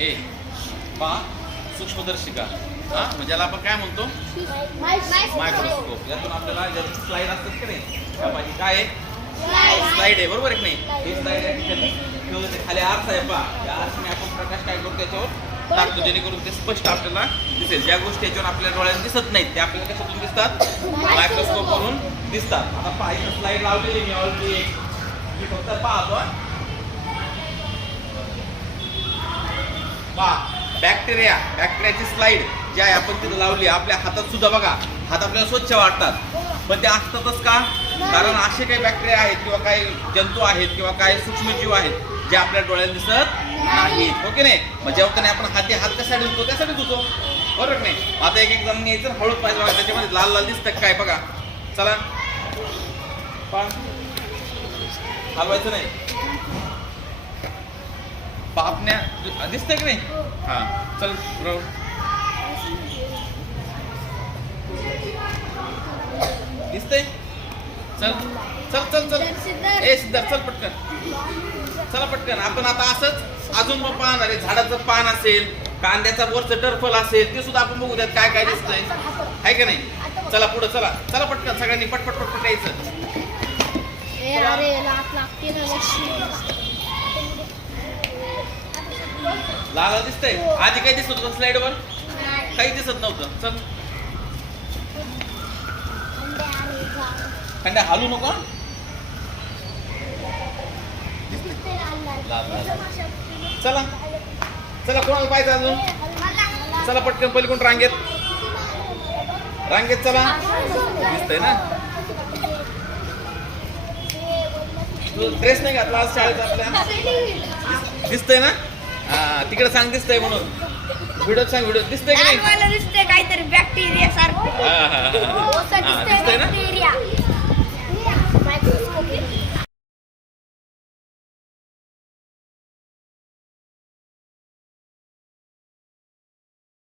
ए पहा सूक्ष्मदर्शिका, हा म्हणजे याला आपण काय म्हणतो, मायक्रोस्कोप. यातून आपल्याला ज्याची स्लाईड असतात की नाही, माझी काय आहे, स्लाईड आहे, बरोबर आहे की नाही. ही स्लाईड या ठिकाणी खाली आर्स आहे पहा, या आर्सने आपण प्रकाश काय करतो त्याच्यावर टाकतो, जेणेकरून ते स्पष्ट आपल्याला दिसेल. ज्या गोष्टी याच्यावर आपल्या डोळ्यात दिसत नाहीत त्या आपल्याला कशातून दिसतात, मायक्रोस्कोप वरून दिसतात. आता पहा इथं स्लाईड लावलेली मी ऑलरेडी, मी फक्त पाहतो. पहा बॅक्टेरियाची स्लाईड जी आहे आपण तिथं लावली. आपल्या हातात सुद्धा बघा, हात आपल्याला स्वच्छ वाटतात, पण ते असतातच का, कारण असे काही बॅक्टेरिया आहेत किंवा काही जंतू आहेत किंवा काही सूक्ष्मजीव आहेत जे आपल्या डोळ्यात दिसत नाहीत, ओके नाही. मग जेव्हा आपण हात कशासाठी धुतो, त्यासाठी धुतो, बरोबर नाही. आता एक जण यायचं हळूच पाहिजे बघा, त्याच्यामध्ये लाल लाल दिसतं काय बघा. चला हलवायचं नाही, पापण्या दिसतंय की नाही. हा चल बरोबर, दिसतंय. चल चल चल चल ए सिद्धार्थ, चल पटकन, चला पटकन. आपण आता असंच अजून मग पाहणार आहे. झाडाचं पान असेल, कांद्याचा वरचं टरफल असेल, ते सुद्धा आपण बघू द्यात काय काय दिसतंय, आहे का नाही. चला पुढं, चला चला पटकन, सगळ्यांनी पटपट पटपट यायचं. लाल दिसतंय, आधी काय दिसत होतं स्लाइडवर, काही दिसत नव्हतं. चल खंड्या हलू नको. चला चला, कोणाला पाहिजे अजून, चला पटकन पलीकडून रांगेत चला. दिसतंय ना, तू ड्रेस नाही घातला आज शाळेत आपल्या, दिसतंय ना. हा तिकडे सांग दिसतंय म्हणून, व्हिडिओ सांग, व्हिडिओ दिसतंय की नाही, दिसतंय काहीतरी बॅक्टेरिया सारखं दिसतंय ना.